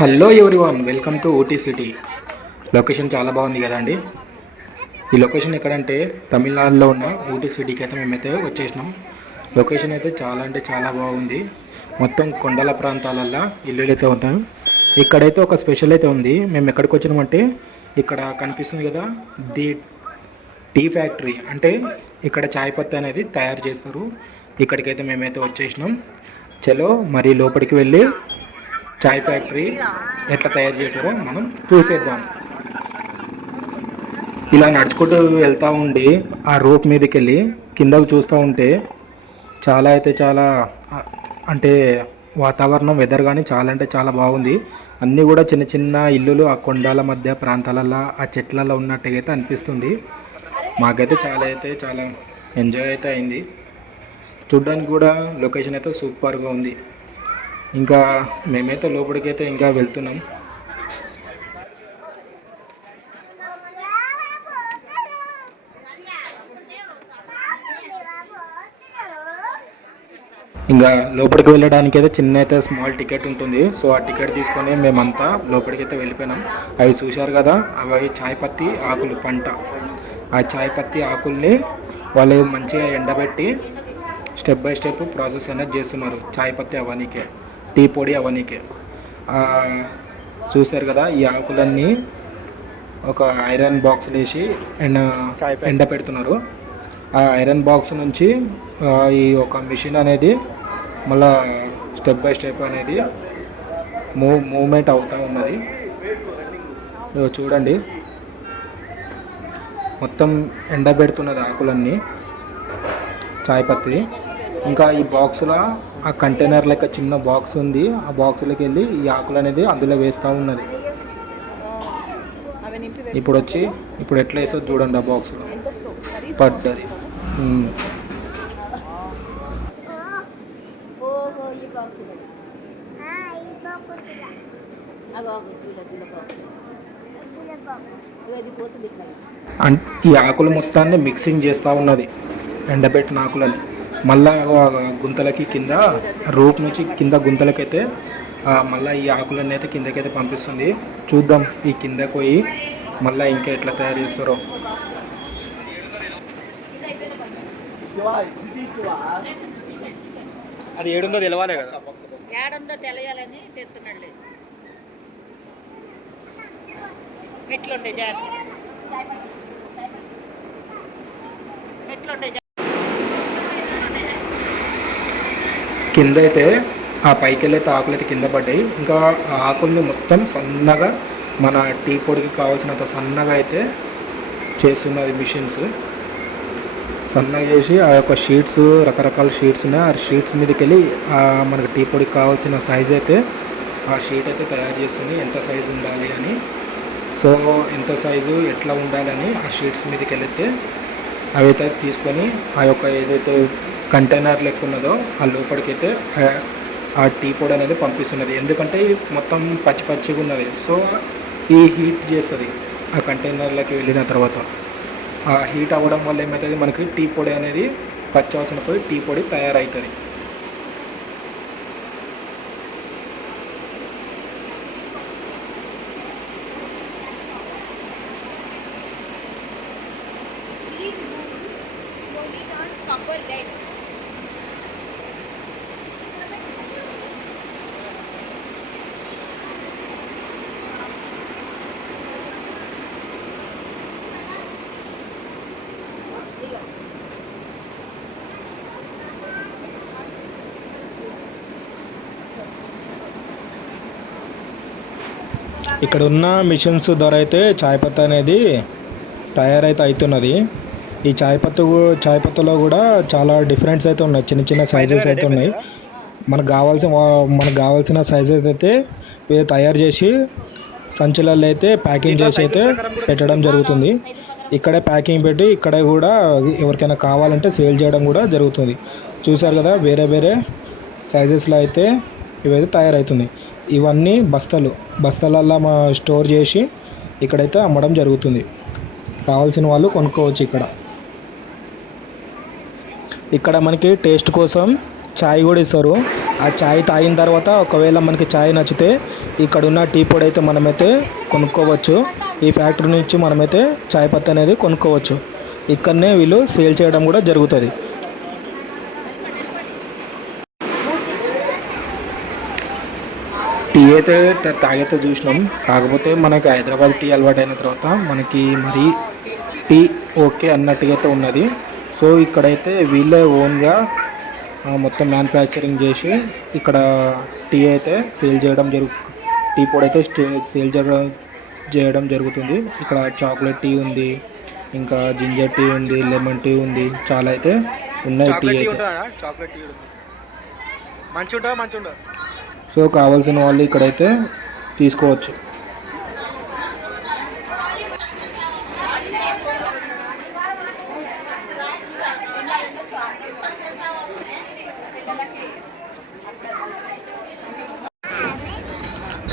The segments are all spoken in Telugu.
Hello everyone, welcome to Ooty city. Location చాలా బాగుంది కదండి. ఈ లొకేషన్ ఎక్కడంటే తమిళనాడులో ఉన్న ఊటీ సిటీకి అయితే మేమైతే వచ్చేసినాం. లొకేషన్ అయితే చాలా అంటే చాలా బాగుంది. మొత్తం కొండల ప్రాంతాలల్లో ఇల్లులు అయితే ఉంటాయి. ఇక్కడైతే ఒక స్పెషల్ అయితే ఉంది. మేము ఎక్కడికి వచ్చినామంటే ఇక్కడ కనిపిస్తుంది కదా, ది టీ ఫ్యాక్టరీ. అంటే ఇక్కడ చాయ్ పత్తి అనేది తయారు చేస్తారు. ఇక్కడికైతే మేమైతే వచ్చేసినాం. చలో మరి లోపలికి వెళ్ళి చాయ్ ఫ్యాక్టరీ ఎట్లా తయారు చేశారో మనం చూసేద్దాం. ఇలా నడుచుకుంటూ వెళ్తూ ఉండి ఆ రోప్ మీదకి వెళ్ళి కిందకు చూస్తూ ఉంటే చాలా అయితే చాలా అంటే వాతావరణం వెదర్ కానీ చాలా అంటే చాలా బాగుంది. అన్నీ కూడా చిన్న చిన్న ఇల్లులు ఆ కొండల మధ్య ప్రాంతాలలో ఆ చెట్లలో ఉన్నట్టుగా అయితే అనిపిస్తుంది. మాకైతే చాలా ఎంజాయ్ అయితే అయింది. చూడ్డానికి కూడా లొకేషన్ అయితే సూపర్గా ఉంది. ఇంకా మేమైతే లోపలికైతే ఇంకా వెళ్తున్నాం. ఇంకా లోపలికి వెళ్ళడానికి అయితే చిన్న అయితే స్మాల్ టికెట్ ఉంటుంది. సో ఆ టికెట్ తీసుకొని మేమంతా లోపలికి అయితే వెళ్ళిపోయినాం. అవి చూశారు కదా, అవి చాయ్ పత్తి ఆకులు పంట. ఆ చాయ్ పత్తి ఆకుల్ని వాళ్ళు మంచిగా ఎండబెట్టి స్టెప్ బై స్టెప్ ప్రాసెస్ అనేది చేస్తున్నారు. చాయ్ పత్తి అవనీకే, టీ పొడి అవనీకే. చూశారు కదా, ఈ ఆకులన్నీ ఒక ఐరన్ బాక్స్లో వేసి ఎండ పెడుతున్నారు. ఆ ఐరన్ బాక్స్ నుంచి ఈ ఒక మిషన్ అనేది మళ్ళా స్టెప్ బై స్టెప్ అనేది మూమెంట్ అవుతూ ఉన్నది. చూడండి, మొత్తం ఎండబెడుతున్నది ఆకులన్నీ చాయ్ పత్తి. ఇంకా ఈ బాక్స్లో ఆ కంటైనర్ లెక్క చిన్న బాక్స్ ఉంది. ఆ బాక్స్లోకి వెళ్ళి ఈ ఆకులు అనేది అందులో వేస్తూ ఉన్నది. ఇప్పుడు ఎట్లా వేస్తుంది చూడండి. ఆ బాక్స్లో పడ్డది. ఈ ఆకులు మొత్తాన్ని మిక్సింగ్ చేస్తూ ఉన్నది, ఎండబెట్టిన ఆకులని. మళ్ళా గుంతలకి కింద రూప్ నుంచి కింద గుంతలకైతే మళ్ళీ ఈ ఆకులన్నీ అయితే కిందకైతే పంపిస్తుంది. చూద్దాం ఈ కిందకు పోయి మళ్ళీ ఇంకా ఎట్లా తయారు చేస్తారో. అది ఏడుందో తెలవాలి కదా, ఏడుందో తెలియాలని తెస్తున్నాడు. ఎట్లుండే జాగ్రత్త, ఎట్లుండే కింద అయితే ఆ పైకి వెళ్ళైతే ఆకులు అయితే కింద పడ్డాయి. ఇంకా ఆ ఆకుల్ని మొత్తం సన్నగా మన టీ పొడికి కావాల్సినంత సన్నగా అయితే చేస్తున్నది మిషన్స్. సన్నగా చేసి ఆ యొక్క షీట్స్, రకరకాల షీట్స్ ఉన్నాయి. ఆ షీట్స్ మీదకి వెళ్ళి మనకి టీ పొడికి కావాల్సిన సైజ్ అయితే ఆ షీట్ అయితే తయారు చేస్తుంది. ఎంత సైజు ఉండాలి అని, సో ఎంత సైజు ఎట్లా ఉండాలని ఆ షీట్స్ మీదకి వెళితే అవైతే తీసుకొని ఆ యొక్క ఏదైతే కంటైనర్ లెక్క ఉన్నదో ఆ లోపలికైతే ఆ టీ పొడి అనేది పంపిస్తున్నది. ఎందుకంటే ఇది మొత్తం పచ్చి పచ్చిగా ఉన్నది. సో ఈ హీట్ చేస్తుంది ఆ కంటైనర్లోకి వెళ్ళిన తర్వాత. ఆ హీట్ అవ్వడం వల్ల ఏమవుతుంది, మనకి టీ పొడి అనేది పచ్చాల్సిన పోయి టీ పొడి తయారవుతుంది. ఇక్కడ ఉన్న మిషన్స్ ద్వారా అయితే చాయ్ పత్తి అనేది తయారైతే అవుతున్నది. ఈ చాయ్ పత్తిలో కూడా చాలా డిఫరెంట్స్ అయితే ఉన్నాయి, చిన్న చిన్న సైజెస్ అయితే ఉన్నాయి. మనకు కావాల్సిన సైజెస్ అయితే తయారు చేసి సంచులలో అయితే ప్యాకింగ్ చేసి అయితే పెట్టడం జరుగుతుంది. ఇక్కడే ప్యాకింగ్ పెట్టి ఇక్కడే కూడా ఎవరికైనా కావాలంటే సేల్ చేయడం కూడా జరుగుతుంది. చూసారు కదా, వేరే వేరే సైజెస్లో అయితే ఇవైతే తయారవుతుంది. ఇవన్నీ బస్తాలల్లో స్టోర్ చేసి ఇక్కడైతే అమ్మడం జరుగుతుంది. కావాల్సిన వాళ్ళు కొనుక్కోవచ్చు. ఇక్కడ మనకి టేస్ట్ కోసం చాయ్ కూడా ఇస్తారు. ఆ చాయ్ తాగిన తర్వాత ఒకవేళ మనకి చాయ్ నచ్చితే ఇక్కడ ఉన్న టీ పొడి అయితే మనమైతే కొనుక్కోవచ్చు. ఈ ఫ్యాక్టరీ నుంచి మనమైతే చాయ్ పత్తి అనేది కొనుక్కోవచ్చు. ఇక్కడనే వీళ్ళు సేల్ చేయడం కూడా జరుగుతుంది. టీ అయితే తాగైతే చూసినాం. కాకపోతే మనకి హైదరాబాద్ టీ అలవాటు అయిన తర్వాత మనకి మరి టీ ఓకే అన్నట్టుగా అయితే ఉన్నది. సో ఇక్కడైతే వీళ్ళే ఓన్గా మొత్తం మ్యానుఫ్యాక్చరింగ్ చేసి ఇక్కడ టీ అయితే సేల్ చేయడం టీ పొడి అయితే సేల్ చేయడం జరుగుతుంది. ఇక్కడ చాక్లెట్ టీ ఉంది, ఇంకా జింజర్ టీ ఉంది, లెమన్ టీ ఉంది, చాలా అయితే ఉన్నాయి టీ అయితే. సో కావాల్సిన వాళ్ళు ఇక్కడైతే తీసుకోవచ్చు.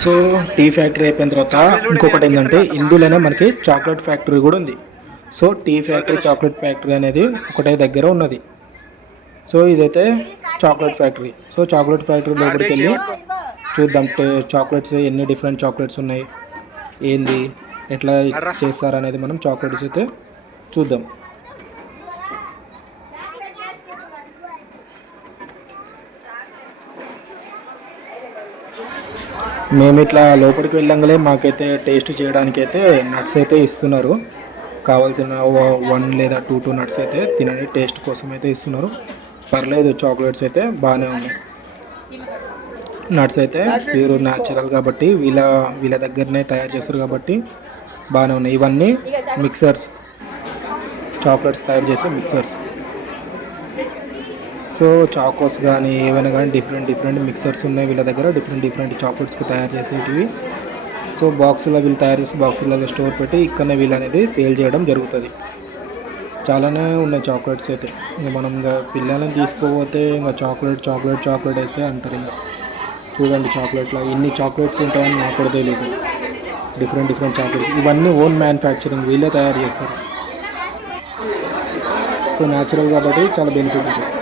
సో టీ ఫ్యాక్టరీ అయిపోయిన తర్వాత ఇంకొకటి ఏంటంటే ఇందులోనే మనకి చాక్లెట్ ఫ్యాక్టరీ కూడా ఉంది. So tea factory, chocolate factory అనేది ఒకటే దగ్గర ఉన్నది. సో ఇదైతే chocolate factory. So chocolate factory లోపలికి వెళ్ళి చూద్దాం చాక్లెట్స్ ఎన్ని డిఫరెంట్ చాక్లెట్స్ ఉన్నాయి, ఏంది, ఎట్లా చేస్తారనేది మనం చాక్లెట్స్ అయితే చూద్దాం. మేము ఇట్లా లోపలికి వెళ్ళంగానే మాకైతే టేస్ట్ చేయడానికి అయితే నట్స్ అయితే ఇస్తున్నారు. కావాల్సిన 1 లేదా 2 నట్స్ అయితే తినండి, టేస్ట్ కోసం అయితే ఇస్తున్నారు. పర్లేదు, చాక్లెట్స్ అయితే బాగానే ఉన్నాయి. నట్స్ అయితే ప్యూర్ న్యాచురల్ కాబట్టి వీళ్ళ దగ్గరనే తయారు చేస్తారు కాబట్టి బాగానే ఉన్నాయి. ఇవన్నీ మిక్సర్స్, చాక్లెట్స్ తయారు చేసే మిక్సర్స్. సో చాకోస్ కానీ ఏవైనా కానీ డిఫరెంట్ మిక్సర్స్ ఉన్నాయి వీళ్ళ దగ్గర, డిఫరెంట్ చాక్లెట్స్కి తయారు చేసేటివి. సో బాక్సులో వీళ్ళు తయారు చేసి బాక్సులలో స్టోర్ పెట్టి ఇక్కడనే వీళ్ళు అనేది సేల్ చేయడం జరుగుతుంది. చాలానే ఉన్నాయి చాక్లెట్స్ అయితే. ఇంకా మనం ఇంకా పిల్లలను తీసుకోపోతే ఇంకా చాక్లెట్ అయితే అంటారు. ఇంకా చూడండి చాక్లెట్లో ఎన్ని చాక్లెట్స్ ఉంటాయని నాకు కూడా తెలియదు. డిఫరెంట్ చాక్లెట్స్ ఇవన్నీ ఓన్ మ్యానుఫ్యాక్చరింగ్, వీళ్ళే తయారు చేస్తారు. సో న్యాచురల్ కాబట్టి చాలా బెనిఫిట్ ఉంటుంది.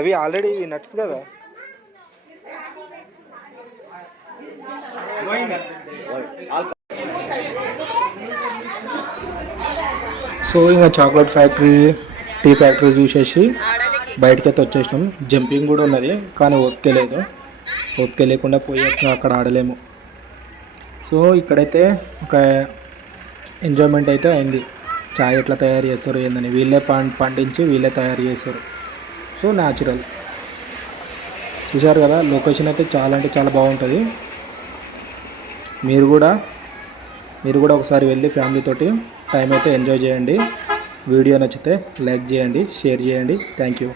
అవి ఆల్రెడీ నట్స్ కదా. సో ఇంకా చాక్లెట్ ఫ్యాక్టరీ, టీ ఫ్యాక్టరీ చూసేసి బయటకైతే వచ్చేసినాం. జంపింగ్ కూడా ఉన్నది కానీ ఓపిక లేకుండా పోయి అక్కడ ఆడలేము. సో ఇక్కడైతే ఒక ఎంజాయ్మెంట్ అయితే అయింది. చాయ్ ఎట్లా తయారు చేస్తారు ఏందని వీళ్ళే పండించి వీళ్ళే తయారు చేస్తారు. సో న్యాచురల్ చూశారు కదా. లొకేషన్ అయితే చాలా అంటే చాలా బాగుంటుంది. మీరు కూడా ఒకసారి వెళ్ళి ఫ్యామిలీతోటి టైం అయితే ఎంజాయ్ చేయండి. వీడియో నచ్చితే లైక్ చేయండి, షేర్ చేయండి. Thank you.